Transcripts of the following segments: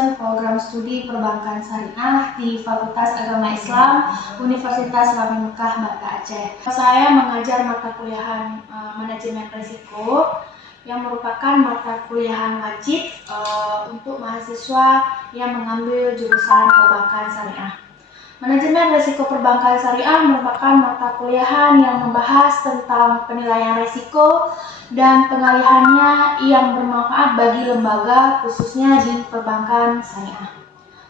dosen program studi perbankan syariah di Fakultas Agama Islam Universitas Lamin Mekah, Banda Aceh. Saya mengajar mata kuliahan manajemen risiko yang merupakan mata kuliahan wajib untuk mahasiswa yang mengambil jurusan perbankan syariah. Manajemen risiko perbankan syariah merupakan mata kuliahan yang membahas tentang penilaian risiko dan pengalihannya yang bermanfaat bagi lembaga khususnya di perbankan syariah,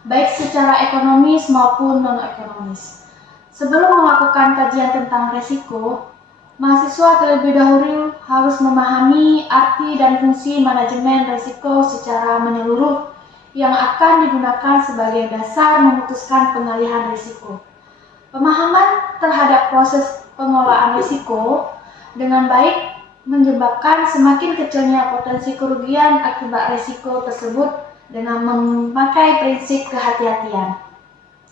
baik secara ekonomis maupun non-ekonomis. Sebelum melakukan kajian tentang risiko, mahasiswa terlebih dahulu harus memahami arti dan fungsi manajemen risiko secara menyeluruh yang akan digunakan sebagai dasar memutuskan pengalihan risiko. Pemahaman terhadap proses pengelolaan risiko dengan baik menyebabkan semakin kecilnya potensi kerugian akibat risiko tersebut dengan memakai prinsip kehati-hatian.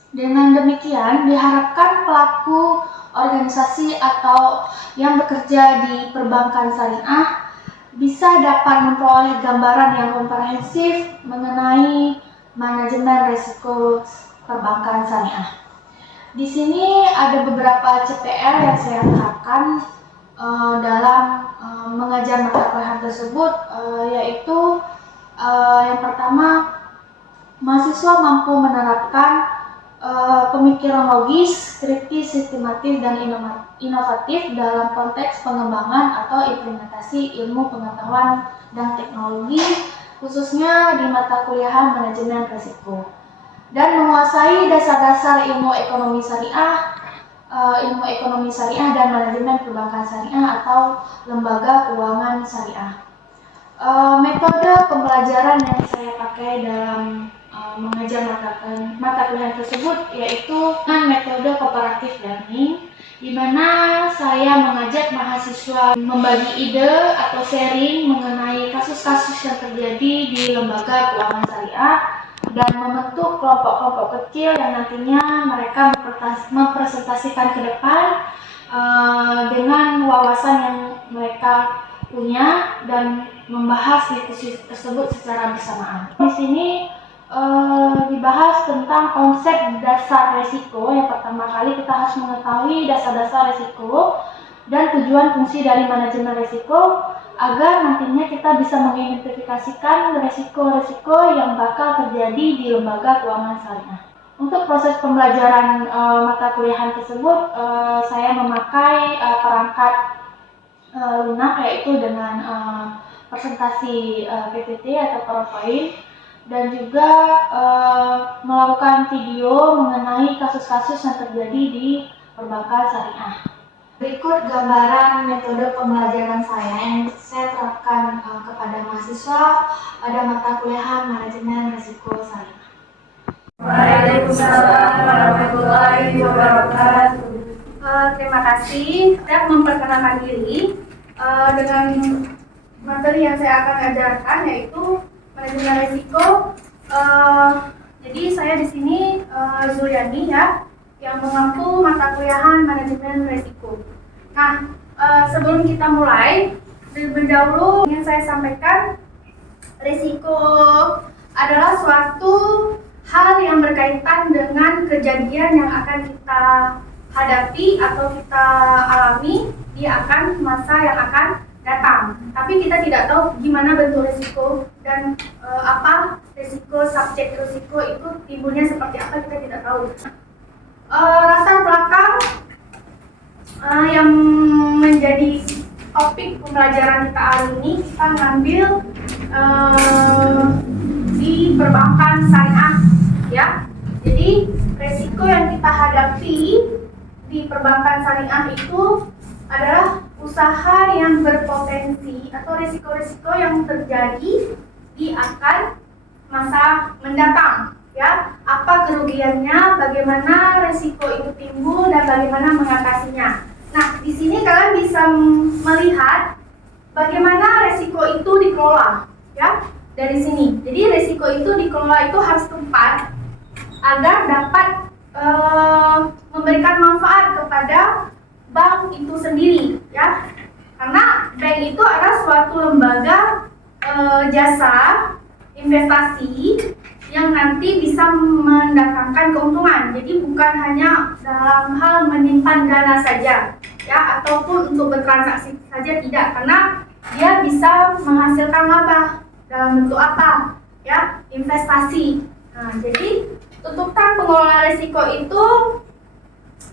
Dengan demikian, diharapkan pelaku organisasi atau yang bekerja di perbankan syariah bisa dapat memperoleh gambaran yang komprehensif mengenai manajemen risiko perbankan syariah. Di sini ada beberapa CPR yang saya terapkan dalam mengajar mata kuliah tersebut, yaitu yang pertama, mahasiswa mampu menerapkan pemikiran logis, kritis, sistematis, dan inovatif dalam konteks pengembangan atau implementasi ilmu pengetahuan dan teknologi, khususnya di mata kuliahan manajemen risiko, dan menguasai dasar-dasar ilmu ekonomi syariah dan manajemen perbankan syariah atau lembaga keuangan syariah. Metode pembelajaran yang saya pakai dalam mengajar mata kuliah tersebut yaitu dengan metode cooperative learning, di mana saya mengajak mahasiswa membagi ide atau sharing mengenai kasus-kasus yang terjadi di lembaga keuangan syariah dan membentuk kelompok-kelompok kecil yang nantinya mereka mempresentasikan ke depan dengan wawasan yang mereka punya dan membahas diskusi tersebut secara bersamaan. Di sini dibahas tentang konsep dasar risiko. Yang pertama kali kita harus mengetahui dasar-dasar risiko dan tujuan fungsi dari manajemen risiko agar nantinya kita bisa mengidentifikasikan risiko-risiko yang bakal terjadi di lembaga keuangan syariah. Untuk proses pembelajaran mata kuliahan tersebut, saya memakai perangkat lunak, yaitu dengan presentasi PPT atau PowerPoint, dan juga melakukan video mengenai kasus-kasus yang terjadi di perbankan syariah. Berikut gambaran metode pembelajaran saya yang saya terapkan kepada mahasiswa pada mata kuliahan manajemen risiko syariah. Waalaikumsalam warahmatullahi wabarakatuh. Terima kasih. Saya memperkenalkan diri dengan materi yang saya akan ajarkan, yaitu manajemen risiko. Jadi saya di sini Zuliani ya, yang mengampu mata kuliahan manajemen risiko. Nah, sebelum kita mulai, terlebih dahulu ingin saya sampaikan, risiko adalah suatu hal yang berkaitan dengan kejadian yang akan kita hadapi atau kita alami di akan masa yang akan datang. Tapi kita tidak tahu gimana bentuk risiko dan apa risiko, subjek risiko itu timbulnya seperti apa, kita tidak tahu. Latar belakang yang menjadi topik pembelajaran kita hari ini, kita ngambil di perbankan syariah ya. Jadi risiko yang kita hadapi di perbankan syariah itu adalah usaha yang berpotensi atau risiko-risiko yang terjadi di akan masa mendatang ya. Apa kerugiannya, bagaimana risiko itu timbul, dan bagaimana mengatasinya. Nah, di sini kalian bisa melihat bagaimana risiko itu dikelola ya, dari sini. Jadi risiko itu dikelola itu harus tepat agar dapat memberikan manfaat kepada bank itu sendiri ya. Karena bank itu adalah suatu lembaga jasa investasi yang nanti bisa mendatangkan keuntungan. Jadi bukan hanya dalam hal menyimpan dana saja, ya, ataupun untuk bertransaksi saja tidak, karena dia bisa menghasilkan laba dalam bentuk apa? Ya, investasi. Nah, jadi tuntutan pengelolaan risiko itu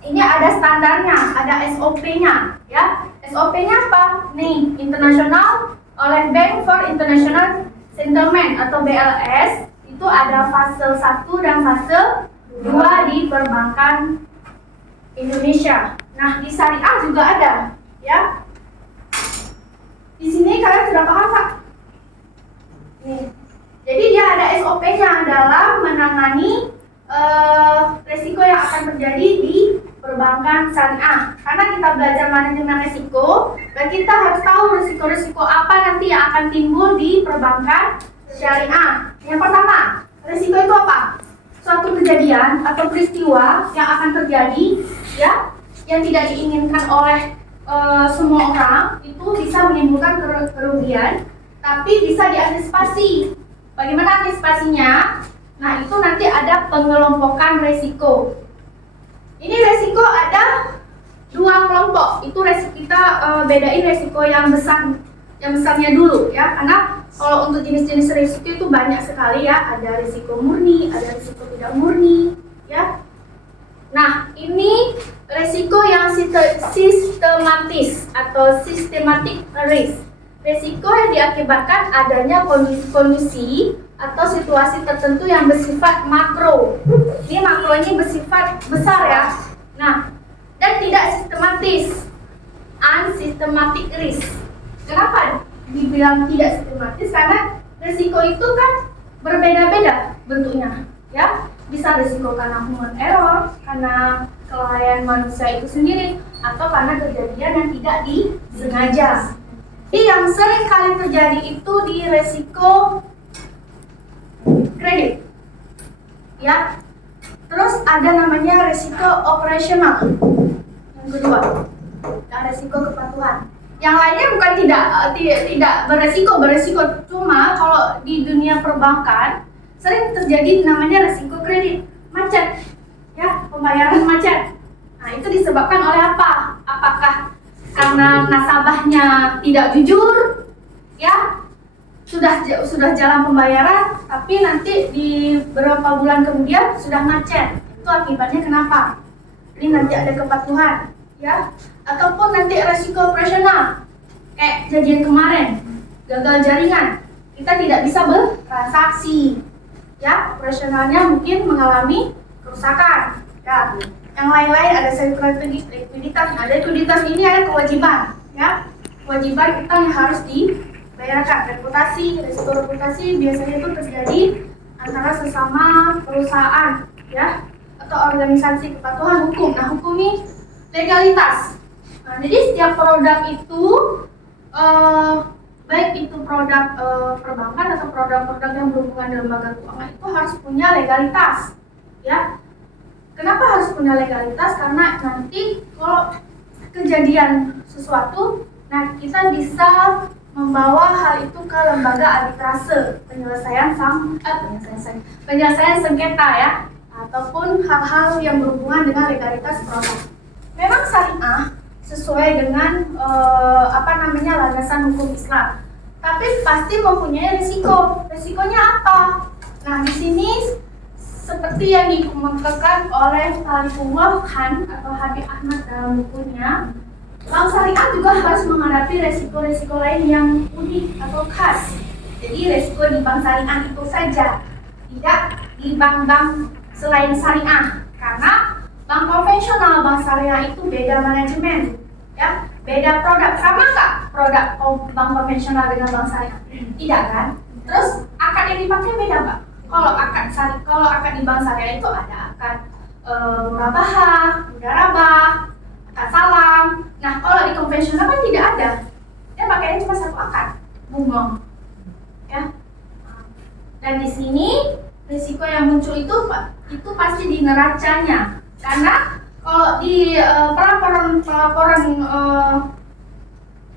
ini ada standarnya, ada SOP-nya, ya. SOP-nya apa? Nih, internasional oleh Bank for International Settlement atau BLS, itu ada fase 1 dan fase 2 di perbankan Indonesia. Nah, di syariah juga ada, ya. Di sini kalian sudah paham, Pak? Nih. Jadi dia ada SOP-nya dalam menangani risiko yang akan terjadi di perbankan syariah. Karena kita belajar manajemen risiko, dan kita harus tahu risiko-risiko apa nanti yang akan timbul di perbankan syariah. Yang pertama, risiko itu apa? Suatu kejadian atau peristiwa yang akan terjadi, ya, yang tidak diinginkan oleh semua orang, itu bisa menimbulkan kerugian, tapi bisa diantisipasi. Bagaimana antisipasinya? Nah, itu nanti ada pengelompokan risiko. Ini risiko ada 2 kelompok. Itu resiko kita bedain risiko yang besarnya dulu, ya. Karena kalau untuk jenis-jenis risiko itu banyak sekali, ya. Ada risiko murni, ada risiko tidak murni, ya. Nah, ini risiko yang sistematis atau systematic risk. Risiko yang diakibatkan adanya kondisi-kondisi atau situasi tertentu yang bersifat makro. Ini makro ini bersifat besar, ya. Nah, dan tidak sistematis, unsystematic risk. Kenapa dibilang tidak sistematis? Karena risiko itu kan berbeda-beda bentuknya, ya. Bisa risiko karena human error, karena kelalaian manusia itu sendiri, atau karena kejadian yang tidak disengaja. Jadi yang sering kali terjadi itu di risiko kredit, ya. Terus ada namanya risiko operasional, yang kedua, dan risiko kepatuhan. Yang lainnya bukan tidak beresiko, cuma kalau di dunia perbankan sering terjadi namanya risiko kredit macet, ya, pembayaran macet. Nah, itu disebabkan oleh apa? Apakah karena nasabahnya tidak jujur, ya, sudah jalan pembayaran, tapi nanti di beberapa bulan kemudian sudah macet. Itu akibatnya kenapa? Ini nanti ada kepatuhan, ya, ataupun nanti resiko operasional, kayak kejadian kemarin, gagal jaringan, kita tidak bisa bertransaksi, ya, operasionalnya mungkin mengalami kerusakan, ya. Yang lain-lain ada likuiditas. Nah, likuiditas ini ada kewajiban, ya, kewajiban kita yang harus dibayarkan. Risiko reputasi biasanya itu terjadi antara sesama perusahaan, ya, atau organisasi. Kepatuhan hukum. Nah, hukum ini legalitas. Nah, jadi setiap produk itu baik itu produk perbankan atau produk-produk yang berhubungan dengan lembaga keuangan itu harus punya legalitas, ya. Kenapa harus punya legalitas? Karena nanti kalau kejadian sesuatu, nah, kita bisa membawa hal itu ke lembaga arbitrase, penyelesaian sengketa, ya, ataupun hal-hal yang berhubungan dengan legalitas produk. Memang syariah sesuai dengan landasan hukum Islam, tapi pasti mempunyai risiko. Risikonya apa? Nah, di sini seperti yang dikemukakan oleh Talibullah Khan atau Habib Ahmad dalam bukunya, bank syariah juga harus menghadapi resiko-resiko lain yang unik atau khas. Jadi resiko di bank syariah itu saja, tidak di bank-bank selain syariah. Karena bank konvensional, bank syariah itu beda manajemen, ya, beda produk. Sama nggak produk bank konvensional dengan bank syariah? Tidak, kan? Terus akad yang dipakai beda nggak? Kalau akad di bank syariah itu ada akad murabahah, mudarabah, akad salam. Nah, kalau di konvensional kan tidak ada. Dia pakainya cuma satu akad, bunga, ya. Dan di sini risiko yang muncul itu pasti di neracanya. Karena kalau di pelaporan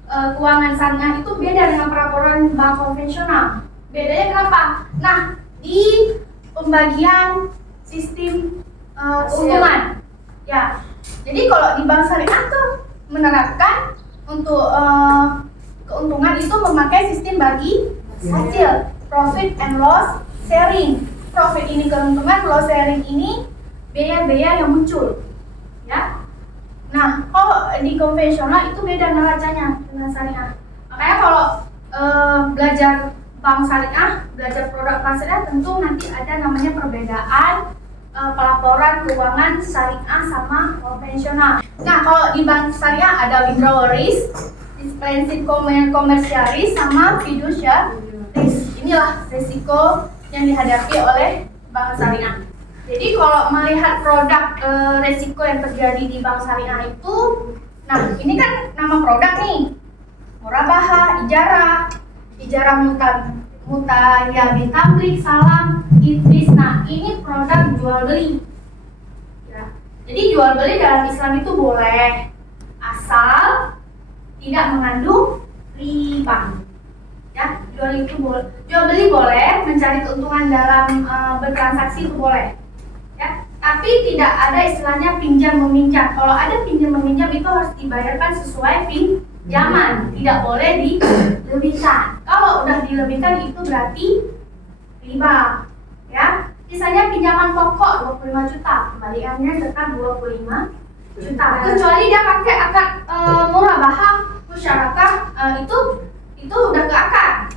keuangan syariah itu beda dengan pelaporan bank konvensional. Bedanya kenapa? Nah, di pembagian sistem keuntungan. Ya, jadi kalau di bank syariah tuh menerapkan untuk keuntungan itu memakai sistem bagi hasil, profit and loss sharing. Profit ini keuntungan, loss sharing ini biaya-biaya yang muncul. Ya. Nah, kalau di konvensional itu beda neracanya dengan syariah. Makanya kalau belajar bank syariah, belajar produk bank syariah, tentu nanti ada namanya perbedaan pelaporan keuangan syariah sama konvensional. Nah, kalau di bank syariah ada withdrawal risk, expensive commercial risk, sama fiduciary risk. Inilah risiko yang dihadapi oleh bank syariah. Jadi kalau melihat produk risiko yang terjadi di bank syariah itu, nah ini kan nama produk nih, murabahah, ijarah mutayabin tamlik, salam, idris. Nah ini produk jual beli. Ya. Jadi jual beli dalam Islam itu boleh asal tidak mengandung riba. Ya, jual beli boleh, mencari keuntungan dalam bertransaksi itu boleh. Ya, tapi tidak ada istilahnya pinjam meminjam. Kalau ada pinjam meminjam itu harus dibayarkan sesuai pinjaman, tidak boleh dilebihkan. Kalau udah dilebihkan itu berarti riba. Ya, misalnya pinjaman pokok 25 juta, kembaliannya tetap 25 juta. Kecuali dia pakai akad murabahah, musyarakah, itu udah ke akad.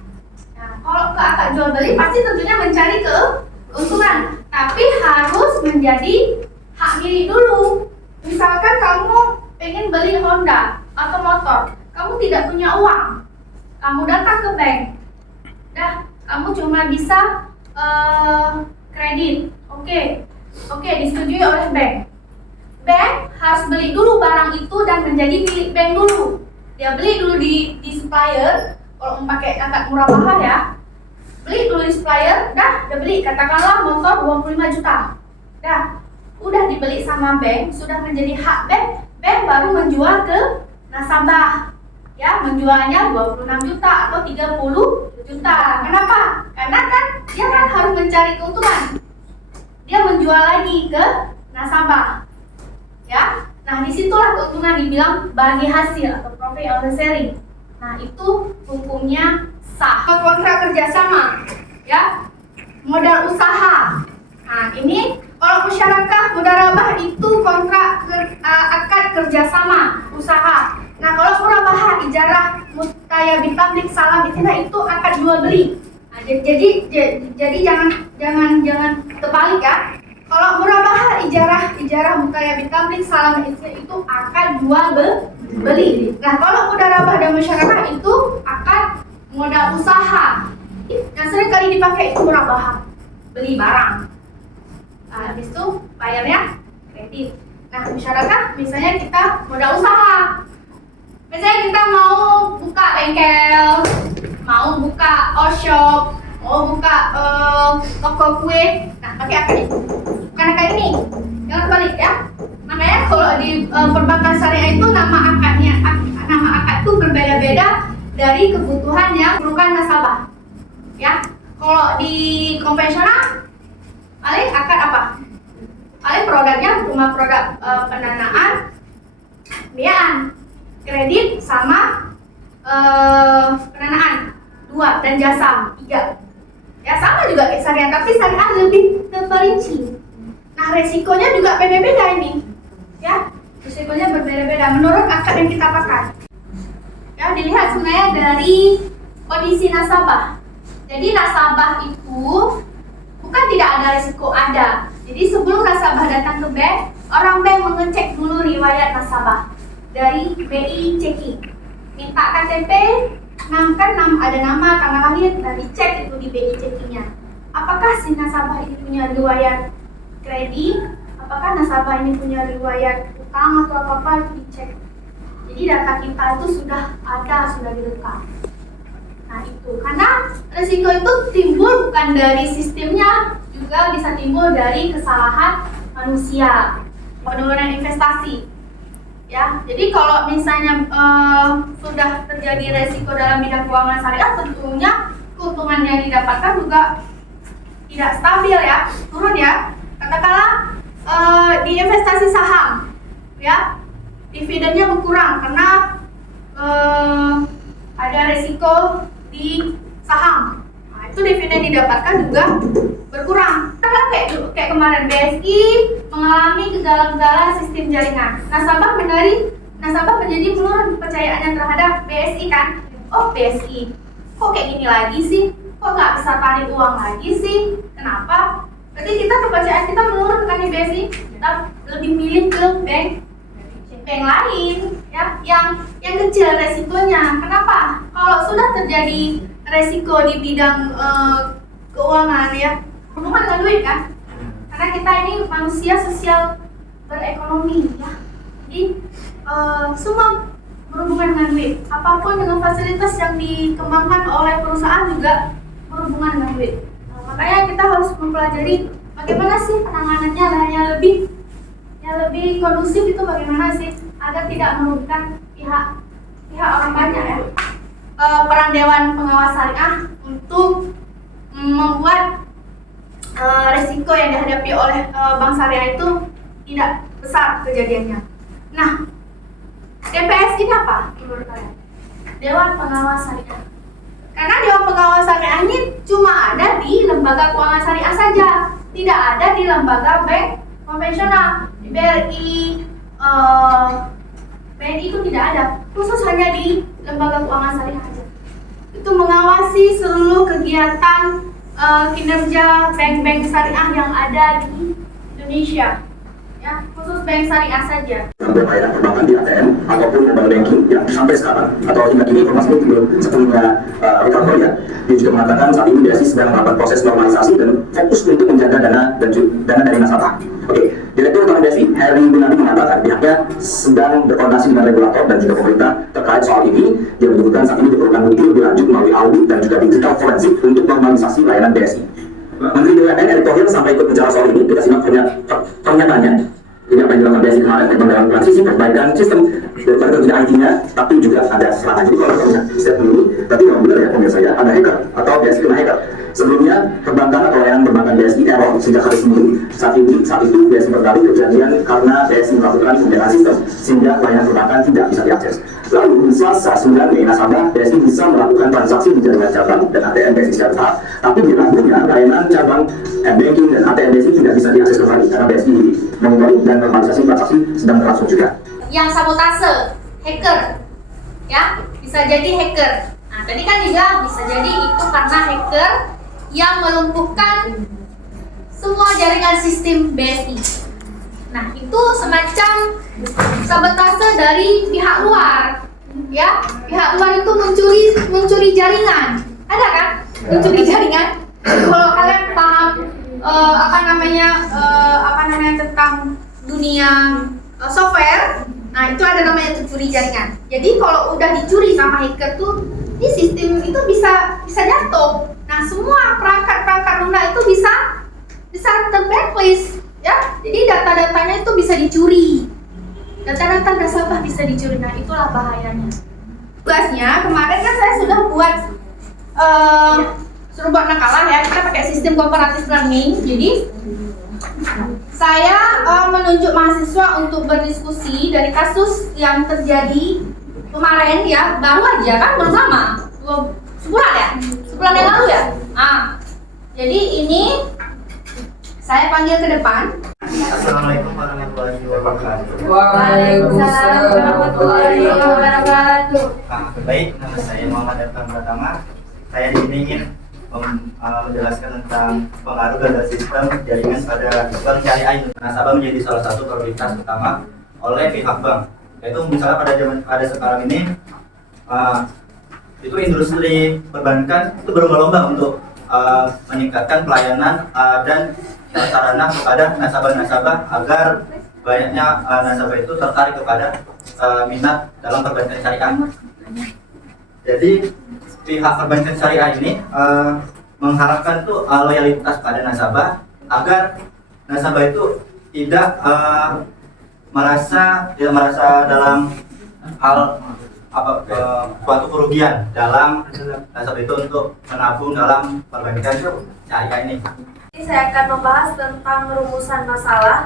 Nah, kalau ke akad jual beli pasti tentunya mencari keuntungan, tapi harus menjadi hak milik dulu. Misalkan kamu pengen beli Honda atau motor, kamu tidak punya uang, kamu datang ke bank, kamu cuma bisa kredit, oke, disetujui oleh bank. Bank harus beli dulu barang itu dan menjadi milik bank dulu. Dia beli dulu di supplier, kalau memakai akad murabahah ya, beli dulu di supplier, dia beli katakanlah motor 25 juta, udah dibeli sama bank, sudah menjadi hak bank, bank baru menjual ke nasabah, ya, menjualnya 26 juta atau 30 juta. Kenapa? Karena kan dia kan harus mencari keuntungan, dia menjual lagi ke nasabah, ya. Nah, disitulah keuntungan dibilang bagi hasil atau profit on the sharing. Nah, itu hukumnya sah. Kontrak kerjasama, ya, modal usaha. Nah, ini kalau musyarakah mudharabah itu kontrak akad kerjasama usaha. Nah, kalau murabahah, ijarah, mutayabin tamlik, salam, istilah itu akad jual beli. Nah, jadi jangan terbalik ya. Kalau murabahah, ijarah, mutayabin tamlik, salam, istilah itu akad jual beli. Nah, kalau mudharabah dan musyarakah itu akad modal usaha. Yang sering kali dipakai itu murabahah, beli barang. Nah, habis itu bayarnya kredit. Nah, musyarakah misalnya kita modal usaha. Misalnya kita mau buka bengkel, mau buka shop, mau buka toko kue. Nah, pakai akad ini. Bukan akad ini. Jangan terbalik ya. Makanya kalau di perbankan syariah itu nama akad itu berbeda-beda dari kebutuhan yang diperlukan nasabah. Ya. Kalau di konvensional paling akad apa? Paling produknya cuma produk pendanaan, pembiayaan, kredit sama pendanaan 2 dan jasa 3. Ya sama juga kayak syariah, tapi syariah lebih terperinci. Nah, resikonya juga beda-beda ini. Ya, resikonya berbeda-beda menurut akad yang kita pakai. Ya, dilihat sebenarnya dari kondisi nasabah. Jadi nasabah itu bukan tidak ada resiko, ada. Jadi sebelum nasabah datang ke bank, orang bank mengecek dulu riwayat nasabah dari BI checking. Minta KTP, ada nama, tanggal lahir, dan dicek itu di BI checkingnya. Apakah si nasabah ini punya riwayat kredit? Apakah nasabah ini punya riwayat utang atau apa-apa, itu dicek. Jadi data kita itu sudah direkam. Nah itu, karena risiko itu timbul bukan dari sistemnya, juga bisa timbul dari kesalahan manusia, penurunan investasi. Ya, jadi kalau misalnya sudah terjadi risiko dalam bidang keuangan syariah, tentunya keuntungan yang didapatkan juga tidak stabil ya, turun ya. Katakanlah di investasi saham ya, dividennya berkurang karena ada resiko di saham. Nah, itu dividen didapatkan juga berkurang. Karena kayak kemarin BSI mengalami gegala-gegala sistem jaringan. Nasabah menjadi menurun kepercayaannya terhadap BSI kan. Oh, BSI kok kayak gini lagi sih? Kok nggak bisa tarik uang lagi sih? Kenapa? Berarti kepercayaan kita menurun kan di BSI. Kita lebih milih ke bank lain ya, yang kecil resikonya. Kenapa? Kalau sudah terjadi resiko di bidang keuangan ya, hubungan dengan duit kan? Karena kita ini manusia sosial berekonomi ya. Jadi semua berhubungan dengan duit. Apapun dengan fasilitas yang dikembangkan oleh perusahaan juga berhubungan dengan duit. Makanya kita harus mempelajari bagaimana sih penanganannya yang lebih kondusif itu bagaimana sih agar tidak merugikan pihak orang banyak ya. Peran Dewan Pengawas Syariah untuk membuat resiko yang dihadapi oleh bank syariah itu tidak besar kejadiannya. Nah, DPS ini apa menurut kalian? Dewan Pengawas Syariah. Karena Dewan Pengawas Syariah ini cuma ada di lembaga keuangan syariah saja, tidak ada di lembaga bank konvensional. Di BNI itu tidak ada, khusus hanya di lembaga keuangan syariah saja. Itu mengawasi seluruh kegiatan kinerja bank-bank syariah yang ada di Indonesia. Ya, khusus bank syariah saja. Pembayaran perbankan di ATM ataupun mobile banking yang sampai sekarang atau hingga kini informasi belum sepenuhnya recover ya. Dia juga mengatakan saat ini BSI sedang melakukan proses normalisasi dan fokus untuk menjaga dana dari nasabah. Oke, Direktur Utama BSI Heri Gunadi mengatakan pihaknya sedang berkoordinasi dengan regulator dan juga pemerintah terkait soal ini. Dia menyebutkan saat ini diperlukan bukti lebih lanjut melalui audit dan juga digital forensik untuk normalisasi layanan BSI. Menteri BUMN Erick Thohir sampai ikut bicara soal ini. Kita simak pernyataannya. Ini apa yang dilakukan BSI kemarin dalam transisi perbaikan sistem daripada tidak IT-nya, tapi juga ada serangan. Jadi kalau kita step dulu, tapi memang benar ya pemirsa ya, ada hacker atau BSI kena hacker. Sebelumnya perbankan atau layanan perbankan BSI error sejak hari Senin. Saat itu BSI berdalih kejadian karena BSI melakukan pembedahan sistem sehingga layanan perbankan tidak bisa diakses. Lalu di Selasa 9 Mei nasabah BSI bisa melakukan transaksi di jaringan cabang dan ATM BSI secara bertahap, tapi di Rabunya layanan cabang banking dan ATM BSI tidak bisa diakses kembali karena BSI monitoring dan normalisasi transaksi sedang berlangsung juga. Yang sabotase, hacker, ya bisa jadi hacker. Nah tadi kan juga bisa jadi itu karena hacker yang melumpuhkan semua jaringan sistem BSI. Nah itu semacam sabotase dari pihak luar, ya pihak luar itu mencuri jaringan, ada kan? Mencuri jaringan. Kalau kalian paham apa namanya tentang dunia software, nah itu ada namanya curi jaringan. Jadi kalau udah dicuri sama hacker tuh, ini sistem itu bisa jatuh. Nah semua perangkat lunak itu bisa ter-blacklist. Ya, jadi data-datanya itu bisa dicuri. Data-data nasabah bisa dicuri. Nah, itulah bahayanya. Tugasnya kemarin kan saya sudah buat suruh buat nakalah ya. Kita pakai sistem comparative learning. Jadi saya menunjuk mahasiswa untuk berdiskusi dari kasus yang terjadi kemarin ya, baru aja kan, belum lama. Sebulan ya? Sebulan yang lalu ya? Jadi ini saya panggil ke depan. Assalamualaikum warahmatullahi wabarakatuh. Waalaikumsalam warahmatullahi wabarakatuh. Baik, nama saya Muhammad Irfan Pratama. Saya di sini ingin menjelaskan tentang pengaruh gagal sistem jaringan pada bank syariah. Nasabah menjadi salah satu prioritas utama oleh pihak bank. Yaitu misalnya pada sekarang ini itu industri perbankan itu berlomba-lomba untuk meningkatkan pelayanan dan sarana kepada nasabah-nasabah agar banyaknya nasabah itu tertarik kepada minat dalam perbankan syariah. Jadi pihak perbankan syariah ini mengharapkan tuh loyalitas pada nasabah agar nasabah itu tidak merasa dalam hal suatu kerugian dalam nasabah itu untuk menabung dalam perbankan syariah ini. Ini saya akan membahas tentang rumusan masalah.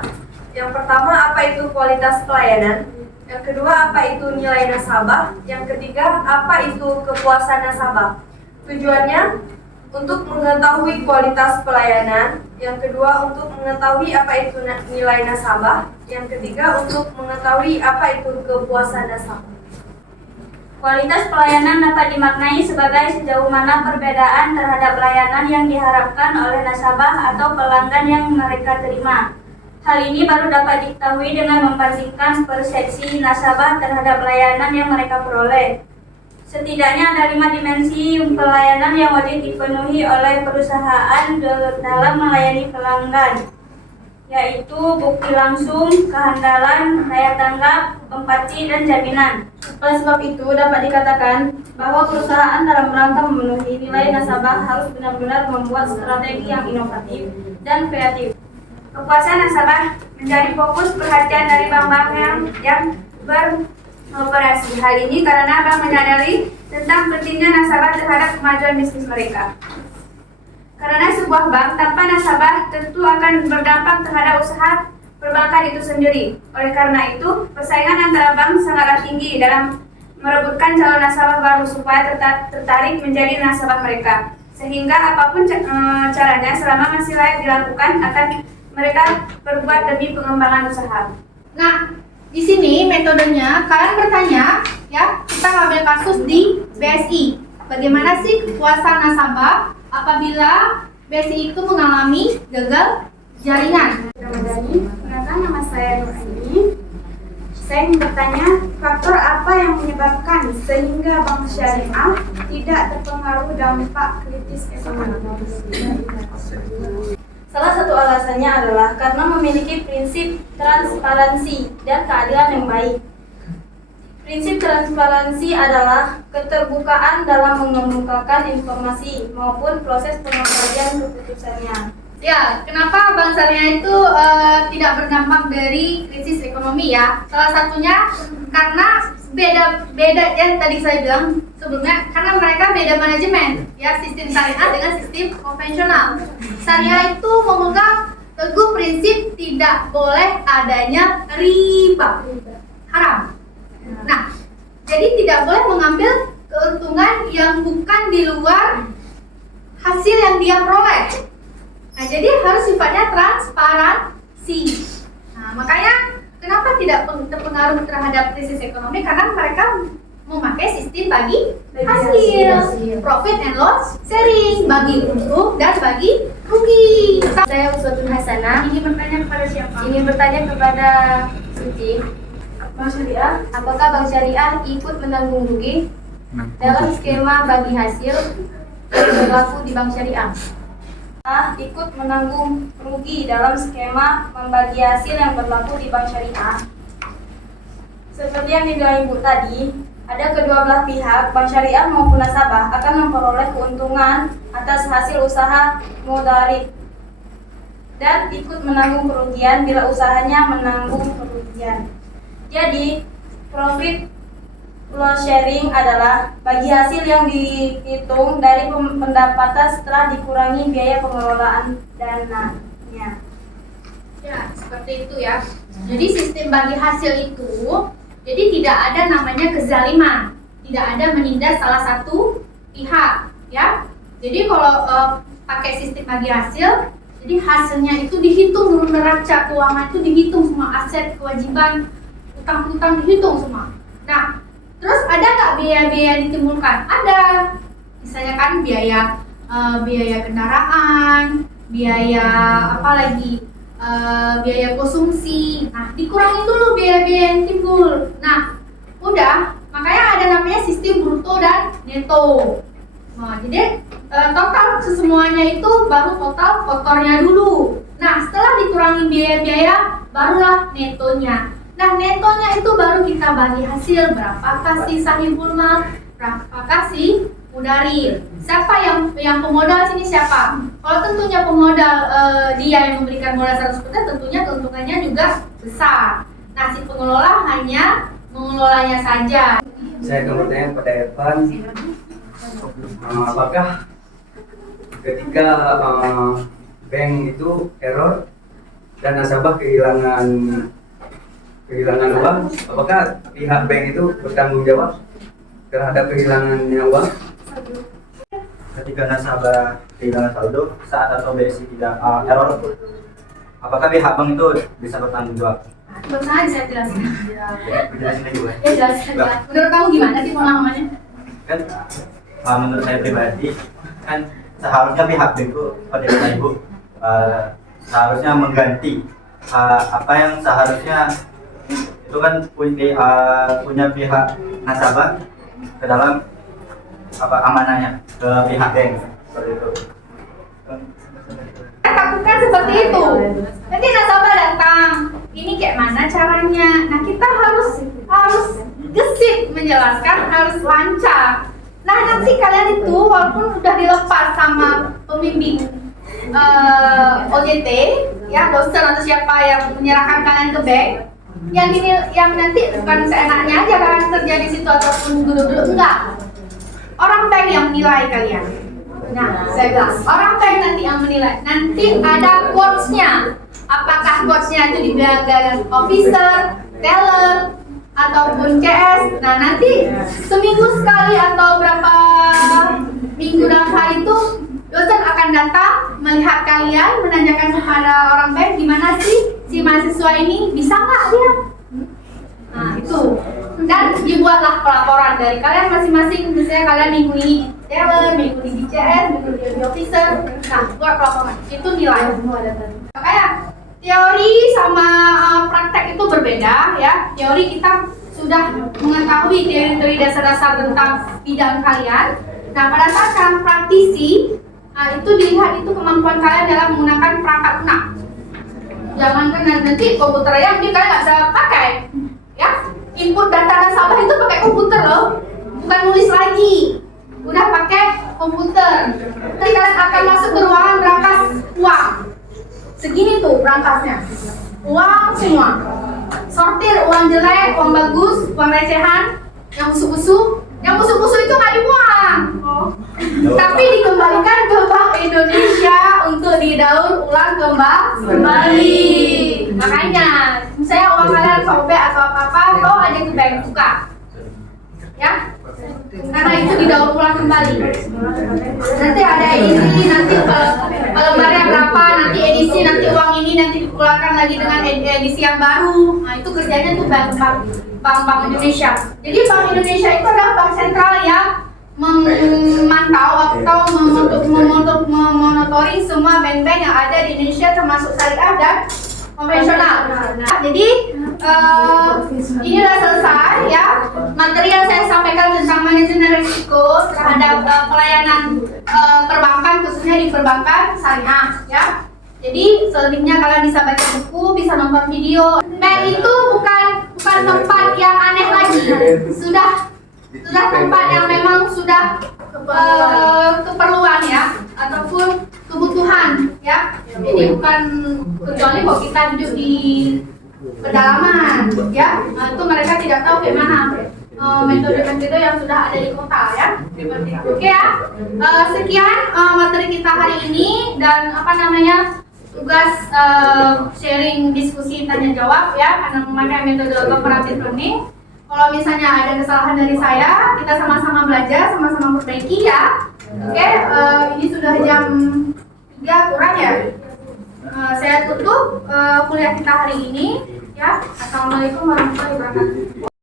Yang pertama, apa itu kualitas pelayanan? Yang kedua, apa itu nilai nasabah? Yang ketiga, apa itu kepuasan nasabah? Tujuannya untuk mengetahui kualitas pelayanan. Yang kedua, untuk mengetahui apa itu nilai nasabah. Yang ketiga, untuk mengetahui apa itu kepuasan nasabah. Kualitas pelayanan dapat dimaknai sebagai sejauh mana perbedaan terhadap layanan yang diharapkan oleh nasabah atau pelanggan yang mereka terima. Hal ini baru dapat diketahui dengan membandingkan persepsi nasabah terhadap layanan yang mereka peroleh. Setidaknya ada 5 dimensi pelayanan yang wajib dipenuhi oleh perusahaan dalam melayani pelanggan, yaitu bukti langsung, kehandalan, daya tanggap, empati, dan jaminan. Oleh sebab itu, dapat dikatakan bahwa perusahaan dalam rangka memenuhi nilai nasabah harus benar-benar membuat strategi yang inovatif dan kreatif. Kepuasan nasabah menjadi fokus perhatian dari bank-bank yang beroperasi. Hal ini karena bank menyadari tentang pentingnya nasabah terhadap kemajuan bisnis mereka. Karena sebuah bank tanpa nasabah tentu akan berdampak terhadap usaha perbankan itu sendiri. Oleh karena itu, persaingan antara bank sangatlah tinggi dalam merebutkan calon nasabah baru supaya tertarik menjadi nasabah mereka. Sehingga apapun caranya, selama masih layak dilakukan, akan mereka berbuat demi pengembangan usaha. Nah, di sini metodenya kalian bertanya, ya, kita ngambil kasus di BSI. Bagaimana sih kepuasan nasabah apabila BSI itu mengalami gagal jaringan? Perkenalkan, nama saya Nur Aini. Saya ingin bertanya, faktor apa yang menyebabkan sehingga bank syariah tidak terpengaruh dampak kritis ekonomi? Salah satu alasannya adalah karena memiliki prinsip transparansi dan keadilan yang baik. Prinsip transparansi adalah keterbukaan dalam mengemukakan informasi maupun proses pengambilan keputusannya. Ya, kenapa Bank Syariah itu tidak berdampak dari krisis ekonomi ya? Salah satunya karena beda yang tadi saya bilang sebelumnya, karena mereka beda manajemen ya, sistem syariah dengan sistem konvensional. Syariah itu memegang teguh prinsip tidak boleh adanya riba, haram. Nah, jadi tidak boleh mengambil keuntungan yang bukan di luar hasil yang dia peroleh. Nah, jadi harus sifatnya transparansi. Nah, makanya kenapa tidak terpengaruh terhadap krisis ekonomi? Karena mereka memakai sistem bagi hasil, profit and loss sharing, bagi untung dan bagi rugi. Saya Uswatun Hasanah. Ini bertanya kepada siapa? Ingin bertanya kepada Suci, Bank Syariah. apakah Bank Syariah ikut menanggung rugi dalam skema bagi hasil yang berlaku di Bank Syariah? Ikut menanggung rugi dalam skema membagi hasil yang berlaku di Bank Syariah. Seperti yang dibilang Ibu tadi, ada kedua belah pihak, Bank Syariah maupun nasabah akan memperoleh keuntungan atas hasil usaha mudarib dan ikut menanggung kerugian bila usahanya menanggung kerugian. Jadi, profit loss sharing adalah bagi hasil yang dihitung dari pendapatan setelah dikurangi biaya pengelolaan dananya. Ya, seperti itu ya. Jadi sistem bagi hasil itu, jadi tidak ada namanya kezaliman, tidak ada menindas salah satu pihak, ya. Jadi kalau pakai sistem bagi hasil, jadi hasilnya itu dihitung dulu, neraca keuangan itu dihitung semua, aset, kewajiban, utang-utang dihitung semua. Nah, terus ada nggak biaya-biaya yang ditimbulkan? Ada. Misalnya kan biaya kendaraan, biaya apa lagi? Biaya konsumsi. Nah, dikurangi dulu biaya-biaya yang timbul. Nah, udah, makanya ada namanya sistem bruto dan neto. Nah, jadi total semuanya itu baru total kotornya dulu. Nah, setelah dikurangi biaya-biaya, barulah netonya. Nah, netonya itu baru kita bagi hasil, berapakah si sahibul mal, berapakah si mudarib. Siapa yang pemodal sini siapa? Kalau tentunya pemodal dia yang memberikan modal 100%, tentunya keuntungannya juga besar. Nah, si pengelola hanya mengelolanya saja. Saya akan bertanya pada Evan, apakah ketika bank itu error dan nasabah kehilangan uang, apakah pihak bank itu bertanggung jawab terhadap kehilangannya uang? Ketika nasabah kehilangan saldo saat atau BSI tidak error, apakah pihak bank itu bisa bertanggung jawab? Barusan aja saya jelasin. Jelasin lagi Bu. Ya jelasin aja. Menurut kamu gimana sih pengalamannya? Kan menurut saya pribadi kan seharusnya pihak bank itu pada ibu seharusnya mengganti apa yang seharusnya itu kan punya pihak nasabah ke dalam apa amanahnya ke pihak bank seperti itu. Takutkan seperti itu. Nanti nasabah datang, ini kayak mana caranya? Nah kita harus gesit menjelaskan, harus lancar. Nah nanti kalian itu walaupun udah dilepas sama pembimbing OJT, ya dosen atau siapa yang menyerahkan kalian ke bank, yang nanti bukan seenaknya aja kalian kerja di situ ataupun duduk-duduk, enggak. Orang bank yang menilai kalian. Nah, saya bilang, orang bank nanti yang menilai. Nanti ada quotes-nya. Apakah quotes-nya itu dibilang officer, teller, ataupun CS. Nah, nanti seminggu sekali atau berapa minggu dalam hari itu dosen akan datang melihat kalian, menanyakan kepada orang bank gimana sih si mahasiswa ini bisa nggak dia. Nah, itu. Dan dibuatlah pelaporan dari kalian masing-masing. Misalnya kalian minggu ini di teller, minggu ini di CS, minggu ini di officer. Nah, buat pelaporan. Itu nilai semua data. Makanya teori sama praktek itu berbeda ya. Teori kita sudah mengetahui teori-teori dasar-dasar tentang bidang kalian. Nah, pada saat kalian praktisi, nah itu dilihat itu kemampuan kalian dalam menggunakan perangkat lunak. Jangan kan nanti komputer yang kalian nggak bisa pakai, ya. Input data nasabah itu pakai komputer loh, bukan nulis lagi. Udah pakai komputer. Nanti kalian akan masuk ke ruangan berangkas uang. Segini tuh berangkasnya. Uang semua. Sortir uang jelek, uang bagus, uang recehan, yang busuk-busuk. Yang busuk-busuk itu nggak dibuang, tapi dikembalikan ke Bank Indonesia untuk didaur ulang kembali. Makanya, misalnya uang kalian sobek atau apa-apa, bawa aja ke bank buka, ya. Karena itu didaur ulang kembali. Nanti ada edisi, nanti lembarnya berapa, nanti edisi, nanti uang ini nanti dikeluarkan lagi dengan edisi yang baru. Nah itu kerjanya tuh Bank Indonesia. Jadi Bank Indonesia itu adalah bank sentral yang memantau atau memonitoring semua bank-bank yang ada di Indonesia termasuk syariah dan konvensional. Nah, jadi ini sudah selesai ya. Materi yang saya sampaikan tentang manajemen risiko terhadap pelayanan perbankan khususnya di perbankan syariah ya. Jadi selebihnya kalian bisa baca buku, bisa nonton video. Bank itu bukan tempat yang aneh lagi. Sudah tempat yang memang sudah keperluan ya ataupun kebutuhan ya. Jadi bukan kecuali kalau kita hidup di pedalaman ya. Nah, itu mereka tidak tahu bagaimana metode-metode yang sudah ada di kota ya. Oke ya. Sekian materi kita hari ini dan tugas sharing diskusi tanya jawab ya karena memakai metode cooperative learning. Kalau misalnya ada kesalahan dari saya, kita sama-sama belajar, sama-sama perbaiki ya. Oke, ini sudah jam 3 kurang ya. Saya tutup kuliah kita hari ini ya. Assalamualaikum warahmatullahi wabarakatuh.